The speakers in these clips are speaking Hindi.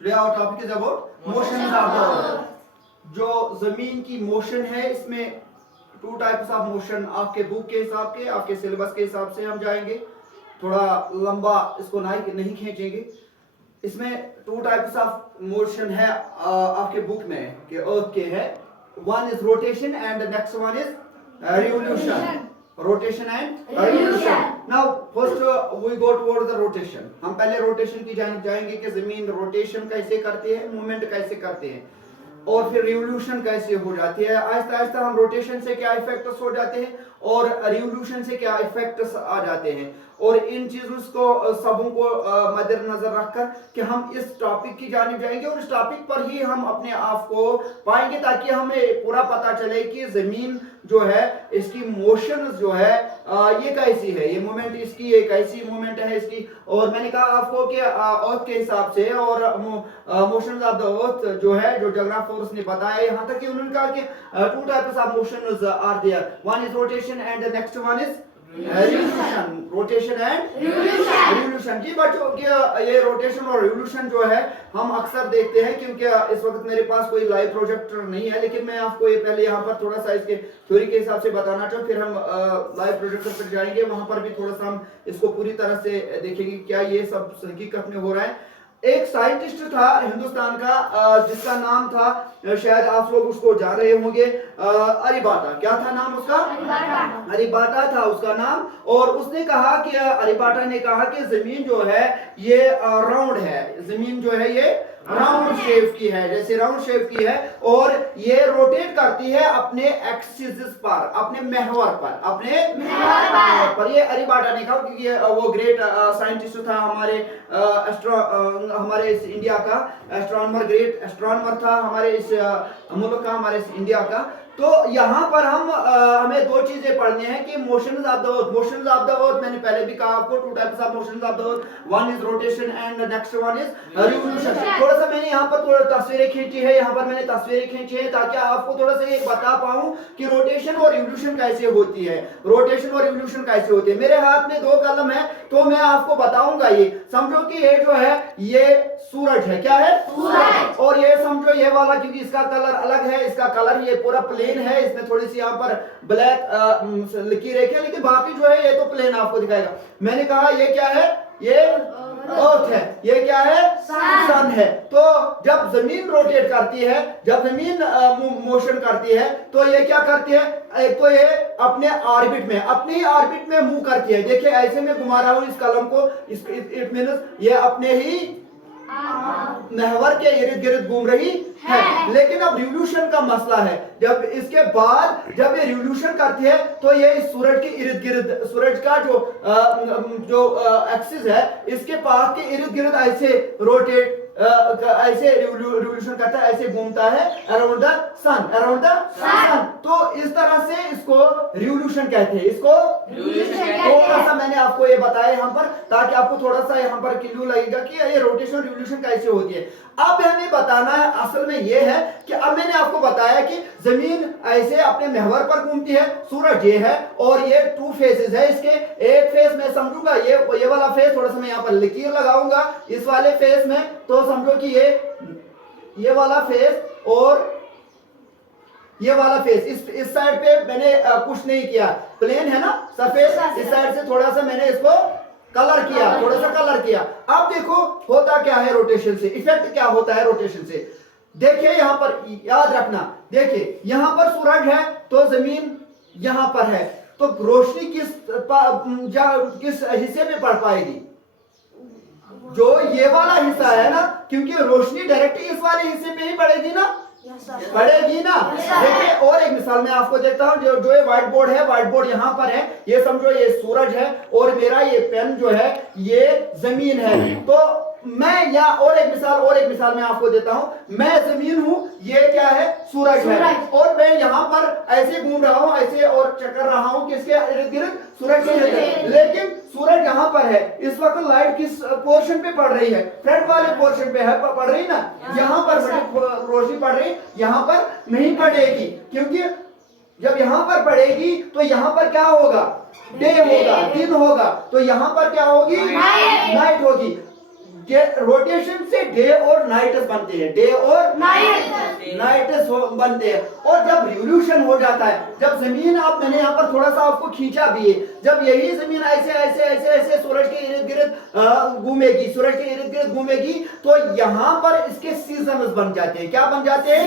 Today our topic is about motions of the earth. जो जमीन की मोशन है इसमें टू टाइप्स ऑफ मोशन आपके बुक के हिसाब के आपके सिलेबस के हिसाब से हम जाएंगे, थोड़ा लंबा इसको नहीं खींचेंगे। इसमें टू टाइप्स ऑफ मोशन है आपके बुक में कि अर्थ के है। One is rotation and the next one is revolution. Rotation and revolution. Now first we go toward the rotation. हम पहले रोटेशन की जानिब जाएंगे कि जमीन रोटेशन कैसे करती है, मूवमेंट कैसे करते हैं और फिर रिवोल्यूशन कैसे हो जाती है। आहिस्ता आहिस्ता हम रोटेशन से क्या इफेक्ट्स हो जाते हैं और रिवोल्यूशन से क्या इफेक्ट्स आ जाते हैं, और इन चीजों को सबों को मद्देनजर रखकर कि हम इस टॉपिक की जानिब जाएंगे और इस टॉपिक पर ही हम अपने आप को पाएंगे ताकि हमें पूरा पता चले कि जमीन जो है इसकी मोशन जो है ये कैसी है, ये मूवमेंट इसकी ये कैसी मूवमेंट है इसकी। और मैंने कहा आपको कि अर्थ के हिसाब से और मोशंस ऑफ द अर्थ जो है, जो जोग्राफर्स ने बताया, यहाँ तक कि उन्होंने कहा कि two types of motions are there, one is rotation and the next one is revolution. Rotation and revolution. जी बच्चों कि ये रोटेशन और रिवोल्यूशन जो है हम अक्सर देखते हैं, क्योंकि इस वक्त मेरे पास कोई लाइव प्रोजेक्टर नहीं है, लेकिन मैं आपको ये पहले यहाँ पर थोड़ा सा इसके थ्योरी के हिसाब से बताना चाहूँ, फिर हम लाइव प्रोजेक्टर पर जाएंगे, वहां पर भी थोड़ा सा हम इसको पूरी तरह से देखेंगे क्या ये सब हकीकत में हो रहा है। एक साइंटिस्ट था हिंदुस्तान का जिसका नाम था, शायद आप लोग उसको जान रहे होंगे, अरिबाटा। क्या था नाम उसका? अरिबाटा था उसका नाम। और उसने कहा कि अरिबाटा ने कहा कि जमीन जो है ये राउंड है, जमीन जो है ये राउंड शेप की है, जैसे राउंड शेप की है, और ये रोटेट करती है अपने एक्सिस पर, अपने महवर पर, अपने महवर पर। ये अरिबाटा ने कहा क्योंकि वो ग्रेट साइंटिस्ट था हमारे इस इंडिया का, एस्ट्रोनॉमर, ग्रेट एस्ट्रोनॉमर था हमारे इस मुल्क का, हमारे इस इंडिया का। तो यहाँ पर हमें दो चीजें पढ़नी है कि motions of the earth. Motions of the earth मैंने पहले भी कहा आपको, to types of motions of the earth, one is rotation and next one is revolution. थोड़ा सा मैंने यहाँ पर थोड़ा तस्वीरें खींची है, यहाँ पर मैंने तस्वीरें खींची है ताकि आपको थोड़ा सा ये बता पाऊं कि रोटेशन और रिवोल्यूशन कैसे होती है, रोटेशन और रिवोल्यूशन कैसे होती है। मेरे हाथ में दो कलम है तो मैं आपको बताऊंगा। ये समझो कि ये जो है ये सूरज है, क्या है? सूरज। और ये समझो ये वाला, क्योंकि इसका कलर अलग है, इसका कलर ये पूरा प्लेन है, इसमें थोड़ी सी यहाँ पर ब्लैक लकीर है, लेकिन बाकी जो है ये तो प्लेन आपको दिखाएगा। मैंने कहा ये क्या है? ये अर्थ है। ये क्या है? सन है। तो जब जमीन रोटेट करती है, जब जमीन मोशन करती है, तो ये क्या करती है? एक तो ये अपने ऑर्बिट में, अपनी ऑर्बिट में मूव करती है। देखिए ऐसे मैं घुमा रहा हूं इस कलम को, इट मींस ये अपने ही महवर के इर्द गिर्द घूम रही है। लेकिन अब रिवोल्यूशन का मसला है, जब इसके बाद जब ये रिवोल्यूशन करती है तो ये इस सूरज के इर्द गिर्द, सूरज का जो एक्सिस है, इसके पास के इर्द गिर्द ऐसे रोटेट, ऐसे रिवोल्यूशन करता है, ऐसे घूमता है around the sun, around the sun. तो इस तरह से इसको रिवोल्यूशन कहते हैं, इसको थोड़ा सा मैंने आपको ये बताया यहाँ पर ताकि आपको थोड़ा सा यहाँ पर क्लू लगेगा कि ये रोटेशन रिवोल्यूशन कैसे होती है। अब हमें बताना है असल में ये है कि अब मैंने आपको बताया कि जमीन ऐसे अपने महवर पर घूमती है, सूरज ये है और ये टू फेसेस है इसके। एक फेस मैं समझूंगा ये वाला फेस, थोड़ा सा मैं यहाँ पर लकीर लगाऊंगा इस वाले फेस में, तो समझो कि ये वाला फेस और ये वाला फेस, इस साइड पे मैंने कुछ नहीं किया, प्लेन है ना सरफेस, इस साइड से थोड़ा सा मैंने इसको कलर किया, थोड़ा सा कलर किया। अब देखो होता क्या है रोटेशन से, इफेक्ट क्या होता है रोटेशन से। देखिए यहां पर याद रखना, देखिए यहां पर सूरज है तो जमीन यहां पर है, तो रोशनी किस हिस्से में पड़ पाएगी? जो ये वाला हिस्सा है ना, क्योंकि रोशनी डायरेक्टली इस वाले हिस्से पे ही पड़ेगी ना, पड़ेगी ना। देखिए और एक मिसाल मैं आपको देता हूं, जो ये व्हाइट बोर्ड है, व्हाइट बोर्ड यहां पर है, ये समझो ये सूरज है और मेरा ये पेन जो है ये जमीन है। तो मैं या और एक मिसाल मैं आपको देता हूं, मैं जमीन हूं, ये क्या है? सूरज है, और मैं यहां पर ऐसे घूम रहा हूं, ऐसे और चक्कर रहा हूं किसके इर्द गिर्द? सूरज के इर्द। लेकिन सूरज यहां पर है, इस वक्त लाइट किस पोर्शन पे पड़ रही है? फ्रंट वाले पोर्शन पे है, पड़ रही ना, यहां पर रोशनी पड़ रही, यहां पर नहीं पड़ेगी, क्योंकि जब यहां पर पड़ेगी तो यहां पर क्या होगा? डे होगा, दिन होगा, तो यहां पर क्या होगी? नाइट होगी। कि रोटेशन से डे और नाइट्स बनते हैं, डे और नाइट्स बनते हैं। और जब रिवोल्यूशन हो जाता है, जब जमीन, आप मैंने यहाँ पर थोड़ा सा आपको खींचा भी है, जब यही जमीन ऐसे ऐसे ऐसे ऐसे सूरज के इर्द गिर्द घूमेगी, सूरज के इर्द गिर्द घूमेगी, तो यहाँ पर इसके सीजन्स बन जाते हैं। क्या बन जाते हैं?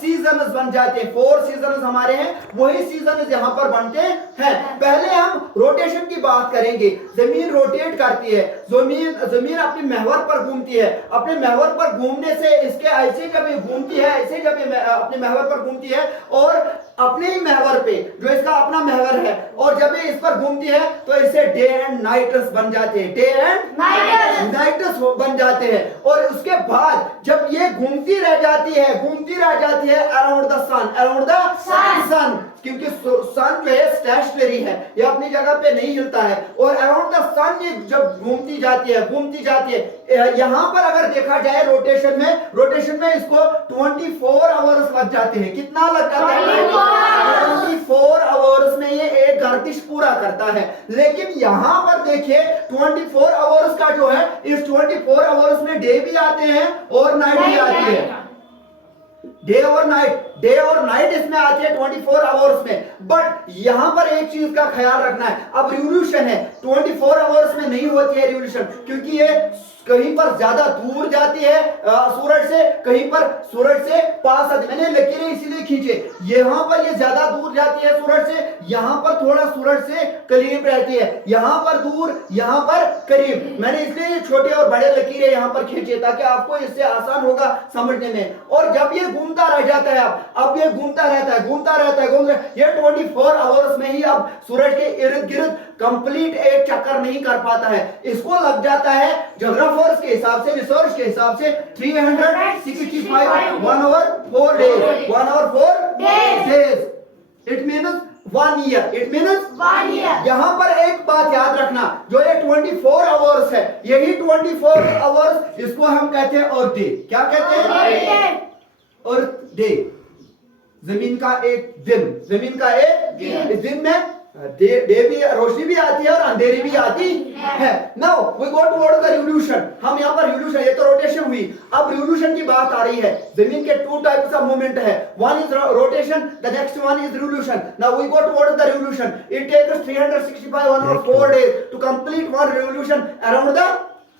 सीजन्स बन जाते हैं। 4 सीजन्स हमारे हैं, वही सीजन्स यहाँ पर बनते हैं। पहले हम रोटेशन की बात करेंगे। जमीन रोटेट करती है, जमीन अपने महवर पर घूमती है, अपने महवर पर घूमने से इसके ऐसे जब ये घूमती है, ऐसे जब ये अपने महवर पर घूमती है और अपने ही महवर पे जो इसका अपना महवर है, और जब ये इस पर घूमती है तो इसे डे एंड नाइट्स बन जाते हैं, डे एंड नाइट्स बन जाते हैं। और उसके बाद जब ये घूमती रह जाती है around the sun, around the sun, क्योंकि सन जो है स्टेशनरी है, ये अपनी जगह पे नहीं हिलता है, और अराउंड द सन ये जब घूमती जाती है। यहाँ पर अगर देखा जाए रोटेशन में इसको 24 आवर्स लग जाते हैं। कितना लग जाता है? 24 आवर्स में ये एक गर्दिश पूरा करता है। लेकिन यहाँ पर देखिए 24 आवर्स का जो है, इस 24 आवर्स में डे भी आते हैं और नाइट भी आती है। डे और नाइट इसमें आती है 24 आवर्स में। बट यहां पर एक चीज का ख्याल रखना है, अब रिवोल्यूशन है, 24 आवर्स में नहीं होती है रिवोल्यूशन, क्योंकि ये कहीं पर ज्यादा दूर जाती है सूरज से, कहीं पर सूरज से पास आती है। मैंने लकीरें इसीलिए खींचे, यहाँ पर ये ज्यादा दूर जाती है सूरज से, यहाँ पर थोड़ा सूरज से करीब रहती है, यहाँ पर दूर, यहाँ पर करीब। मैंने इसलिए छोटे और बड़े लकीरें यहाँ पर खींचे ताकि आपको इससे आसान होगा समझने में। और जब ये घूमता रह जाता है, अब ये घूमता रहता है, ये 24 आवर्स में ही अब सूरज के इर्द गिर्द कंप्लीट एक चक्कर नहीं कर पाता है। इसको लग जाता है ज्योग्राफर्स के हिसाब से, रिसर्च के हिसाब से 365 1 hour 4 days, 1 hour 4 days, it means 1 year। यहाँ पर एक बात याद रखना, जो ये 24 आवर्स है, यही 24 आवर्स इसको हम कहते हैं अर्थ डे। क्या कहते हैं? अर्थ डे, जमीन का एक दिन। इस दिन में डे भी, रोशनी भी आती है और अंधेरी भी आती है। Now we go towards the revolution. हम यहाँ पर रिवोल्यूशन, ये तो रोटेशन हुई, अब रिवोल्यूशन की बात आ रही है। जमीन के 2 टाइप्स ऑफ मूवमेंट है, one is rotation, the next one is revolution. Now we go towards the revolution. It takes 365 1 or 4 days to complete one revolution around the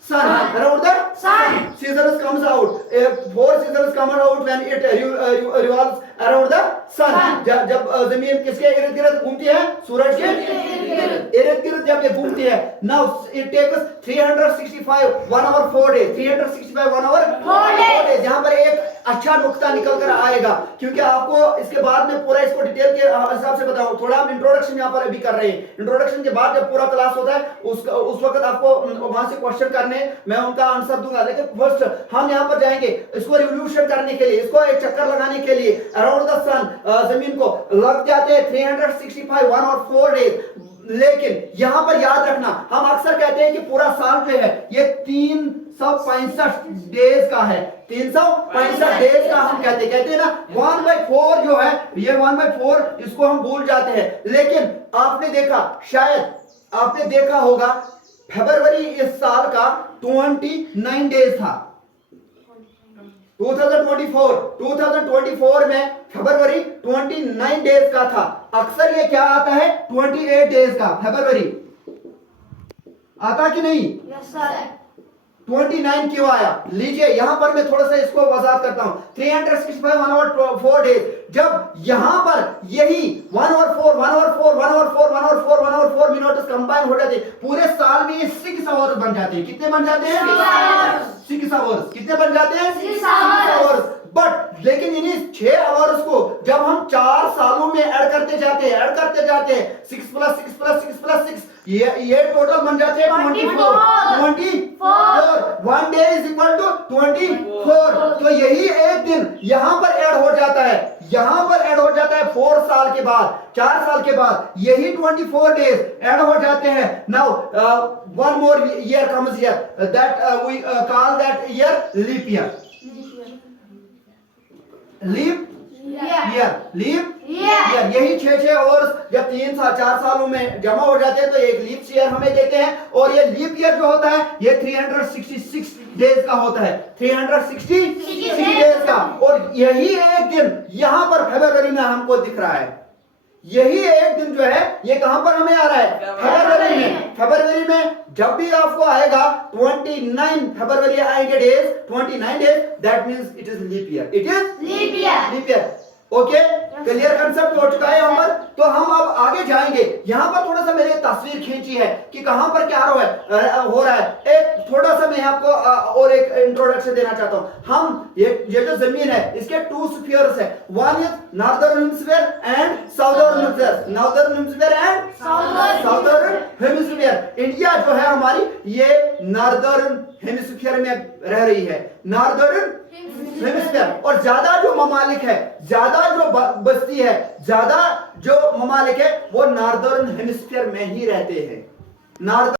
sun. Around the sun, seasons comes out. 4 seasons come out when it revolves around the sun. जब जमीन किसके इर्द गिर्द घूमती है? सूरज के इर्द गिर्द जब ये घूमती है। Now it takes 365 1 hour 4 days, 365 1 hour 4 days। यहाँ पर एक अच्छा नुक्ता निकल कर आएगा, क्योंकि आपको इसके बाद में पूरा इसको डिटेल के हिसाब से बताऊं। थोड़ा हम इंट्रोडक्शन यहाँ पर अभी कर रहे हैं, इंट्रोडक्शन के बाद जब पूरा क्लास होता है उस वक्त आपको वहां से क्वेश्चन करने, मैं उनका आंसर दूंगा। लेकिन फर्स्ट हम यहाँ पर जाएंगे इसको रिवोल्यूशन करने के लिए, इसको एक चक्कर लगाने के लिए अराउंड द सन, जमीन को लग जाते हैं 365 1 or 4 days। लेकिन यहां पर याद रखना, हम अक्सर कहते हैं कि पूरा साल जो है ये 365 डेज का है, 365 डेज का हम कहते हैं ना। 1/4 जो है, ये 1/4 इसको हम भूल जाते हैं। लेकिन आपने देखा, शायद आपने देखा होगा, फरवरी इस साल का 29 डेज था। 2024 में फरवरी 29 डेज का था। अक्सर ये क्या आता है? 28 डेज का। फरवरी आता कि नहीं? Yes sir. 29 क्यों आया? लीजिए यहां पर मैं थोड़ा सा इसको वजाहत करता हूं। 365 1 hour 4 days, जब यहां पर यही 1 hour 4 मिनट्स कंबाइन हो जाते, पूरे साल में ये 6 आवर्स बन जाते हैं। कितने बन जाते हैं? 6 आवर्स। कितने बन जाते हैं? 6 आवर्स। बट लेकिन इन्हीं 6 आवर्स को जब हम 4 सालों में ऐड करते जाते हैं 6 + 6 + 6 + 6, ये टोटल बन जाते हैं 24। 1 डे इज इक्वल टू 24। तो यही एक दिन यहां पर ऐड हो जाता है 4 साल के बाद, 4 साल के बाद यही 24 डेज ऐड हो जाते हैं। Now one more year comes here, that we call that year leap year. Leap leap year, यही 6 और जब 3 4 सालों में जमा हो जाते हैं तो एक लीप ईयर हमें देते हैं। और ये लीप ईयर जो होता है ये 366 डेज का होता है, 366 डेज का। और यही एक दिन यहाँ पर फरवरी में हमको दिख रहा है, यही एक दिन जो है ये कहां पर हमें आ रहा है, फरवरी में। फरवरी में जब भी आपको आएगा 29 फरवरी आएंगे days, 29 days, that means it is leap year, it is leap year. Okay, clear concept हो चुका है यहाँ पर। तो हम अब आगे जाएंगे। यहाँ पर थोड़ा सा मैंने तस्वीर खींची है कि कहां पर क्या हो रहा है। एक थोड़ा सा मैं आपको और एक इंट्रोडक्शन देना चाहता हूँ। हम ये जो जमीन है इसके 2 स्फीयर्स है, one is northern hemisphere and southern hemisphere, northern hemisphere and southern hemisphere. India जो है हमारी ये नॉर्दर्न हेमिस्फीयर में रह रही है, नॉर्दर्न हेमिस्फीयर। और ज्यादा जो ममालिक है, ज्यादा जो बस्ती है, ज्यादा जो ममालिक है वो नॉर्दर्न हेमिस्फीयर में ही रहते हैं। नॉर्दर्न